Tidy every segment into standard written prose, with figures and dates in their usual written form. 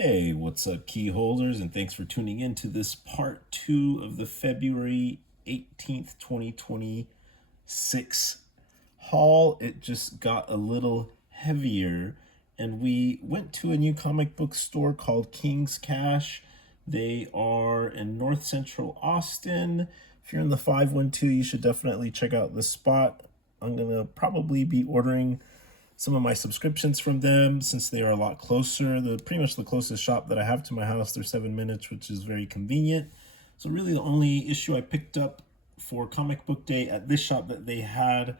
Hey, what's up, Keyholders, and thanks for tuning in to this part 2 of the February 18th, 2026 haul. It just got a little heavier, and we went to a new comic book store called King's Cash. They are in North Central Austin. If you're in the 512, you should definitely check out this spot. I'm going to probably be ordering some of my subscriptions from them since they are a lot closer. They're pretty much the closest shop that I have to my house. They're 7 minutes, which is very convenient. So really the only issue I picked up for comic book day at this shop that they had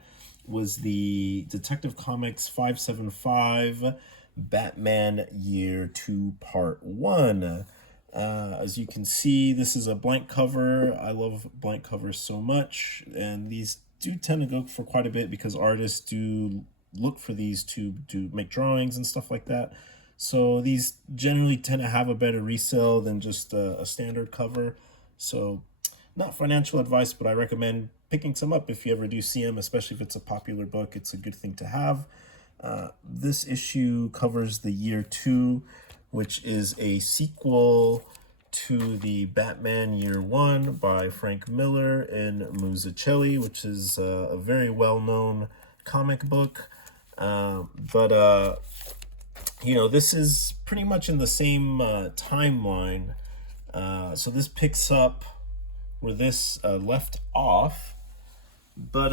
was the Detective Comics 575 Batman Year 2 Part 1. As you can see, this is a blank cover. I love blank covers so much, and these do tend to go for quite a bit because artists do look for these to make drawings and stuff like that. So these generally tend to have a better resale than just a standard cover. So not financial advice, but I recommend picking some up if you ever do see them, especially if it's a popular book. It's a good thing to have. This issue covers the Year 2, which is a sequel to the Batman Year 1 by Frank Miller and Mazzucchelli, which is a very well-known comic book. This is pretty much in the same timeline. So this picks up where this left off, but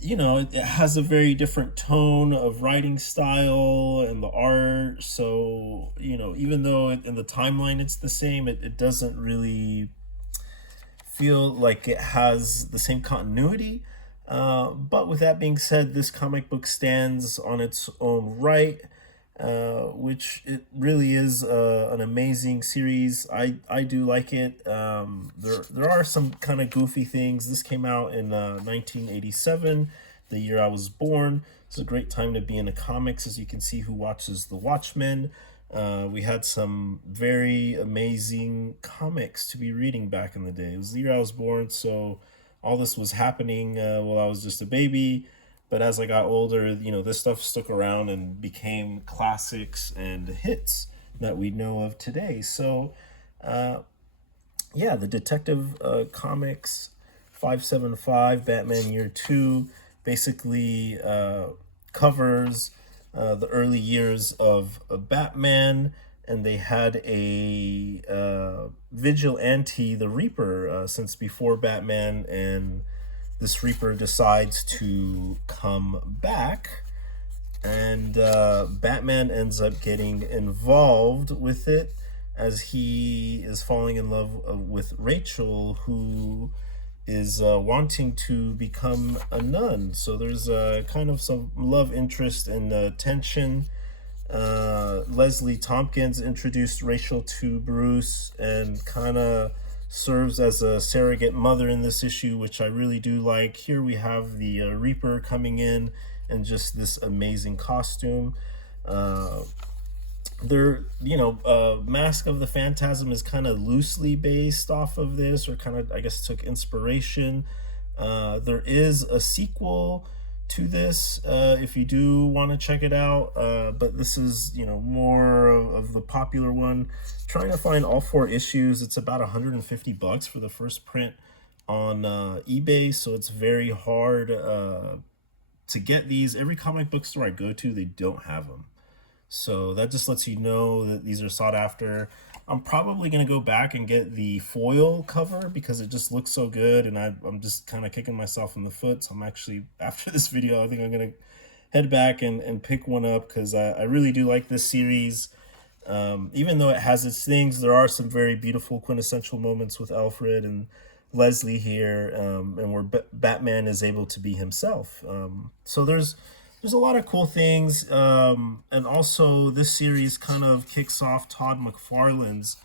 it has a very different tone of writing style and the art. So, even though in the timeline it's the same, it doesn't really feel like it has the same continuity. But with that being said, this comic book stands on its own right, which it really is an amazing series. I do like it. There are some kind of goofy things. This came out in 1987, the year I was born. It's a great time to be in the comics, as you can see who watches The Watchmen. We had some very amazing comics to be reading back in the day. It was the year I was born, so all this was happening while I was just a baby. But as I got older, this stuff stuck around and became classics and hits that we know of today. So, the Detective Comics 575 Batman Year 2 basically covers the early years of Batman, and they had a vigilante, the Reaper, since before Batman, and this Reaper decides to come back, and Batman ends up getting involved with it as he is falling in love with Rachel, who is wanting to become a nun. So there's kind of some love interest and tension. Leslie Tompkins introduced Rachel to Bruce and kind of serves as a surrogate mother in this issue, which I really do like. Here we have the Reaper coming in just this amazing costume. Mask of the Phantasm is kind of loosely based off of this, or kind of, I guess, took inspiration. There is a sequel to this if you do want to check it out, but this is more of the popular one. Trying to find all 4 issues. It's about $150 for the first print on eBay, so it's very hard to get these. Every comic book store I go to, they don't have them, so that just lets you know that these are sought after. I'm probably going to go back and get the foil cover because it just looks so good, and I'm just kind of kicking myself in the foot. So I'm actually, after this video, I think I'm going to head back and pick one up because I really do like this series. Even though it has its things, there are some very beautiful quintessential moments with Alfred and Leslie here, and where Batman is able to be himself. So there's a lot of cool things, and also this series kind of kicks off Todd McFarlane's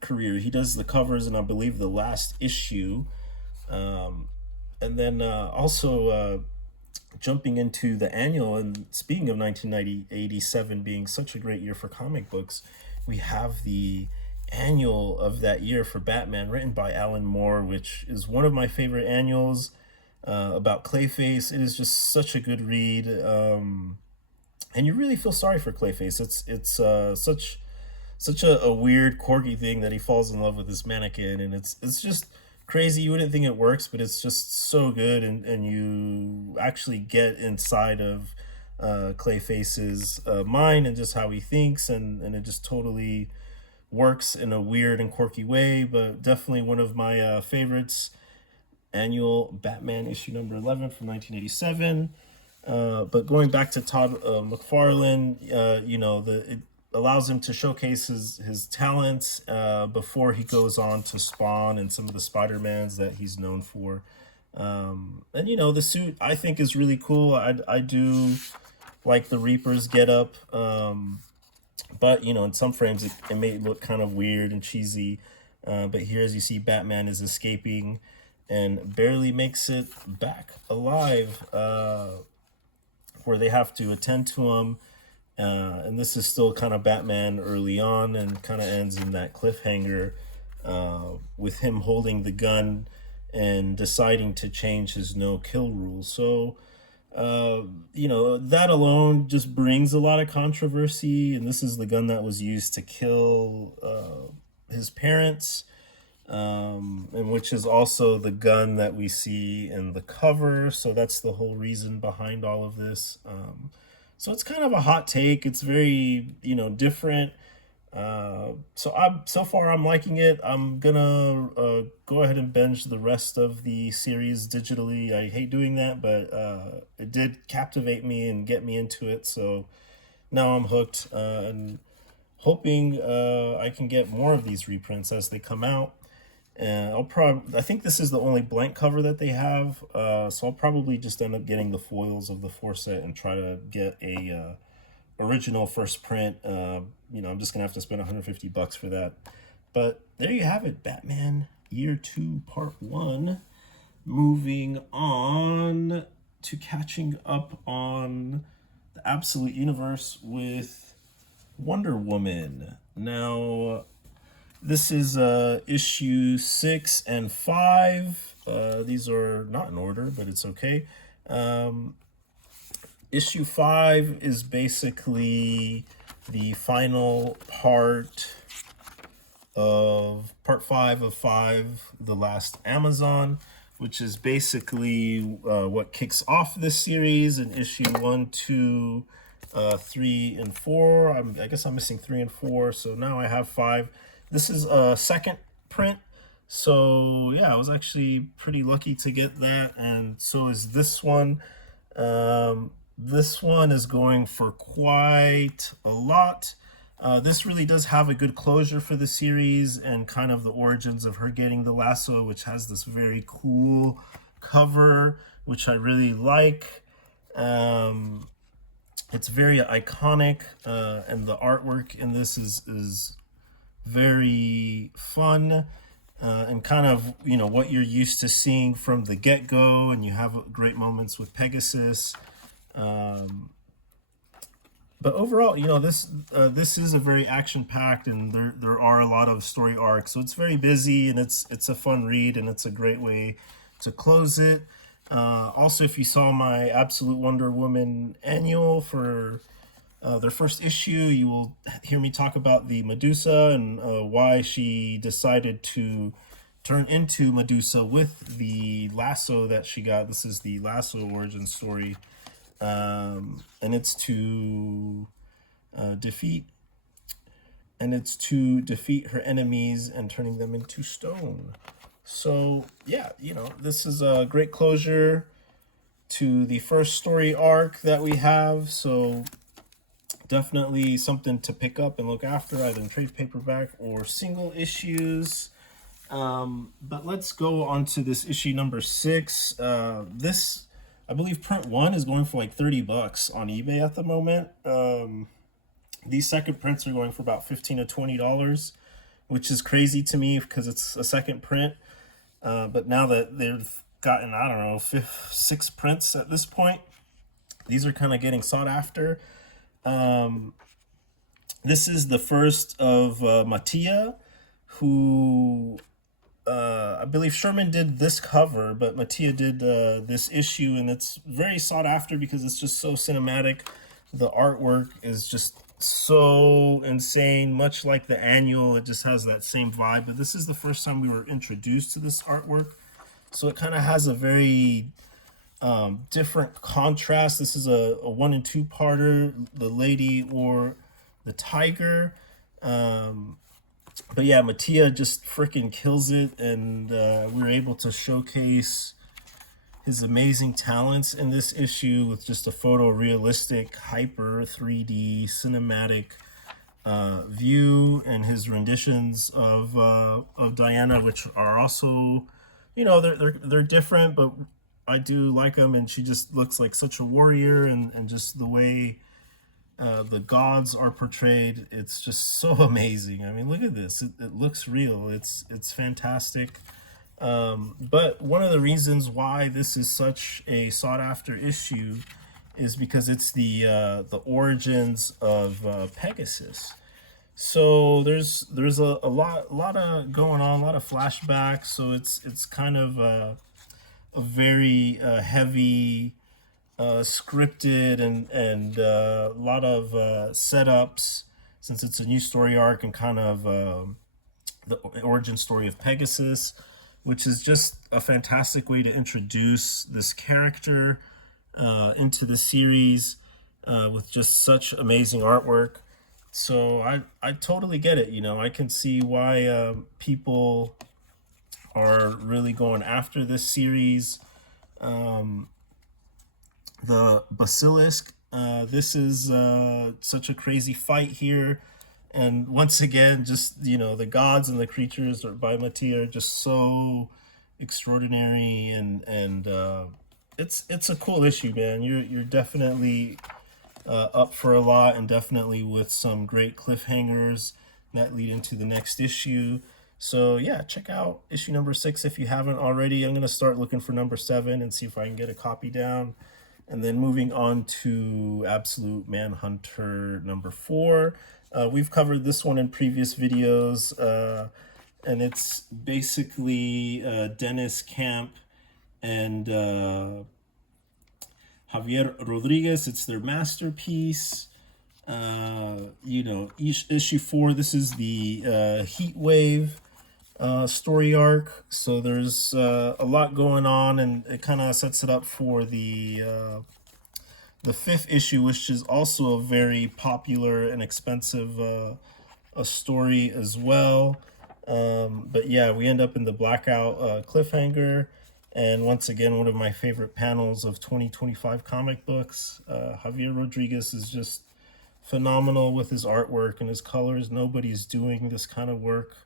career. He does the covers and I believe the last issue, and then also jumping into the annual. And speaking of 1987 being such a great year for comic books, we have the annual of that year for Batman, written by Alan Moore, which is one of my favorite annuals about Clayface. It is just such a good read. and you really feel sorry for Clayface. It's such a weird, quirky thing that he falls in love with this mannequin, and it's just crazy. You wouldn't think it works, but it's just so good, and you actually get inside of Clayface's mind and just how he thinks, and it just totally works in a weird and quirky way. But definitely one of my favorites. Annual Batman issue number 11 from 1987. But going back to Todd McFarlane, it allows him to showcase his talents before he goes on to Spawn and some of the Spider-Mans that he's known for. And the suit I think is really cool. I do like the Reaper's getup, but in some frames it may look kind of weird and cheesy. But here, as you see, Batman is escaping and barely makes it back alive, where they have to attend to him. And this is still kind of Batman early on, and kind of ends in that cliffhanger with him holding the gun and deciding to change his no-kill rule. So, that alone just brings a lot of controversy. And this is the gun that was used to kill his parents, and which is also the gun that we see in the cover. So that's the whole reason behind all of this. So it's kind of a hot take. It's very, different. So far I'm liking it. I'm gonna go ahead and binge the rest of the series digitally. I hate doing that, but it did captivate me and get me into it. So now I'm hooked, and hoping I can get more of these reprints as they come out. And I think this is the only blank cover that they have, so I'll probably just end up getting the foils of the 4 set and try to get a original first print. I'm just gonna have to spend $150 for that. But there you have it, Batman Year 2 Part 1. Moving on to catching up on the Absolute Universe with Wonder Woman. Now, this is issue 6 and 5. These are not in order, but it's okay. Issue 5 is basically the final part of Part 5 of 5, The Last Amazon, which is basically what kicks off this series in issue 1, 2, 3, and 4. I guess I'm missing 3 and 4, so now I have 5. This is a second print, so yeah, I was actually pretty lucky to get that, and so is this one. This one is going for quite a lot. This really does have a good closure for the series and kind of the origins of her getting the lasso, which has this very cool cover, which I really like. It's very iconic, and the artwork in this is very fun, and kind of what you're used to seeing from the get-go, and you have great moments with Pegasus. But overall, this is a very action-packed, and there are a lot of story arcs, so it's very busy, and it's a fun read, and it's a great way to close it. Also, if you saw my Absolute Wonder Woman annual for their first issue, you will hear me talk about the Medusa and why she decided to turn into Medusa with the lasso that she got. This is the lasso origin story, and it's to defeat her enemies and turning them into stone. So yeah, this is a great closure to the first story arc that we have. So definitely something to pick up and look after, either in trade paperback or single issues. But let's go on to this issue number 6. This, I believe, print 1 is going for like $30 on eBay at the moment. These second prints are going for about $15 to $20, which is crazy to me because it's a second print. But now that they've gotten, I don't know, 6 prints at this point, these are kind of getting sought after. This is the first of Mattia, who I believe Sherman did this cover, but Mattia did this issue, and it's very sought after because it's just so cinematic. The artwork is just so insane, much like the annual. It just has that same vibe. But this is the first time we were introduced to this artwork, so it kind of has a very different contrast. This is a 1 and 2 parter, the lady or the tiger. But yeah, Mattia just freaking kills it, and we were able to showcase his amazing talents in this issue with just a photorealistic, hyper 3D cinematic view, and his renditions of Diana, which are also, you know, they're different, but I do like them, and she just looks like such a warrior, and just the way the gods are portrayed, it's just so amazing. I mean, look at this. It looks real. It's fantastic. But one of the reasons why this is such a sought after issue is because it's the origins of Pegasus. So there's a lot of going on, a lot of flashbacks. So it's kind of a very heavy scripted and a lot of setups, since it's a new story arc and kind of the origin story of Pegasus, which is just a fantastic way to introduce this character into the series with just such amazing artwork. So I totally get it. You know, I can see why people are really going after this series. The Basilisk, this is such a crazy fight here. And once again, just, you know, the gods and the creatures by Mattia are just so extraordinary, and it's a cool issue, man. You're definitely up for a lot, and definitely with some great cliffhangers that lead into the next issue. So yeah, check out issue number 6 if you haven't already. I'm gonna start looking for number 7 and see if I can get a copy down. And then moving on to Absolute Manhunter number 4. We've covered this one in previous videos, and it's basically Dennis Camp and Javier Rodriguez. It's their masterpiece. You know, issue 4, this is the Heat Wave story arc. So there's a lot going on, and it kind of sets it up for the 5th issue, which is also a very popular and expensive a story as well. But yeah, we end up in the blackout cliffhanger, and once again, one of my favorite panels of 2025 comic books. Javier Rodriguez is just phenomenal with his artwork and his colors. Nobody's doing this kind of work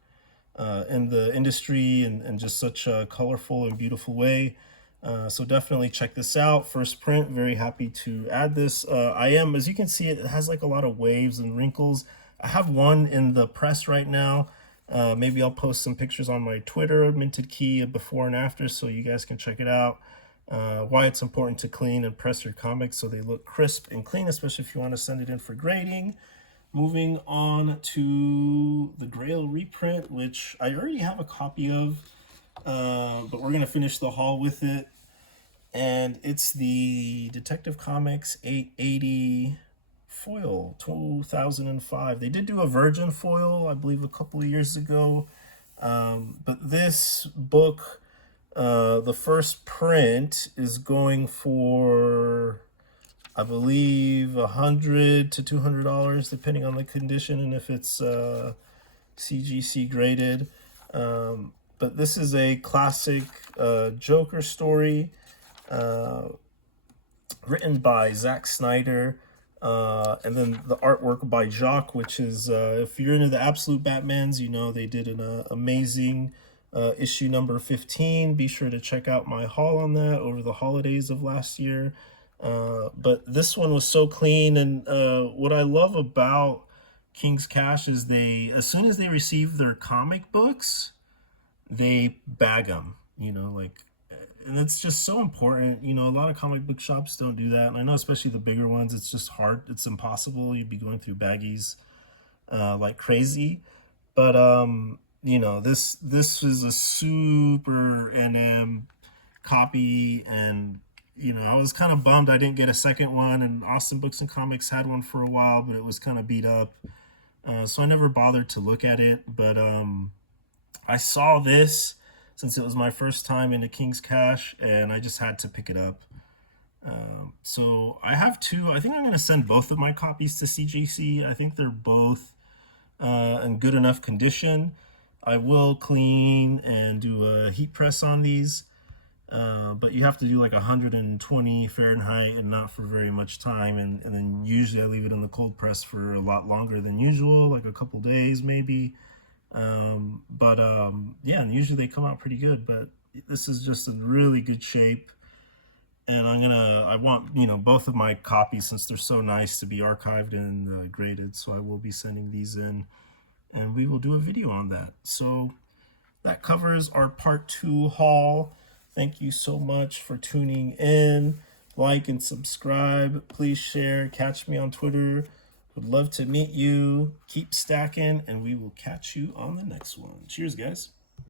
in the industry, and just such a colorful and beautiful way. So definitely check this out. First print, very happy to add this. I am, as you can see, it has like a lot of waves and wrinkles. I have one in the press right now. Maybe I'll post some pictures on my Twitter, Minted Key, before and after, so you guys can check it out. Why it's important to clean and press your comics so they look crisp and clean, especially if you want to send it in for grading. Moving on to the Grail reprint, which I already have a copy of, but we're going to finish the haul with it. And it's the Detective Comics 880 foil 2005. They did do a Virgin foil, I believe, a couple of years ago. But this book, the first print is going for, I believe, $100 to $200, depending on the condition and if it's CGC graded. But this is a classic Joker story, written by Zack Snyder, and then the artwork by Jock, which is, if you're into the Absolute Batmans, you know they did an amazing issue number 15. Be sure to check out my haul on that over the holidays of last year. But this one was so clean, and what I love about King's Cash is they, as soon as they receive their comic books, they bag them, you know, like, and it's just so important. You know, a lot of comic book shops don't do that, and I know especially the bigger ones, it's just hard, it's impossible. You'd be going through baggies like crazy. But you know, this is a super NM copy, and you know, I was kind of bummed I didn't get a second one, and Austin Books and Comics had one for a while, but it was kind of beat up. So I never bothered to look at it, but I saw this since it was my first time into King's Cash, and I just had to pick it up. So I have two. I think I'm going to send both of my copies to CGC. I think they're both in good enough condition. I will clean and do a heat press on these, but you have to do like 120 Fahrenheit and not for very much time. And then usually I leave it in the cold press for a lot longer than usual, like a couple days maybe. Yeah, and usually they come out pretty good, but this is just in really good shape. And I want, you know, both of my copies, since they're so nice, to be archived and graded. So I will be sending these in, and we will do a video on that. So that covers our part 2 haul. Thank you so much for tuning in. Like and subscribe. Please share. Catch me on Twitter. Would love to meet you. Keep stacking, and we will catch you on the next one. Cheers, guys.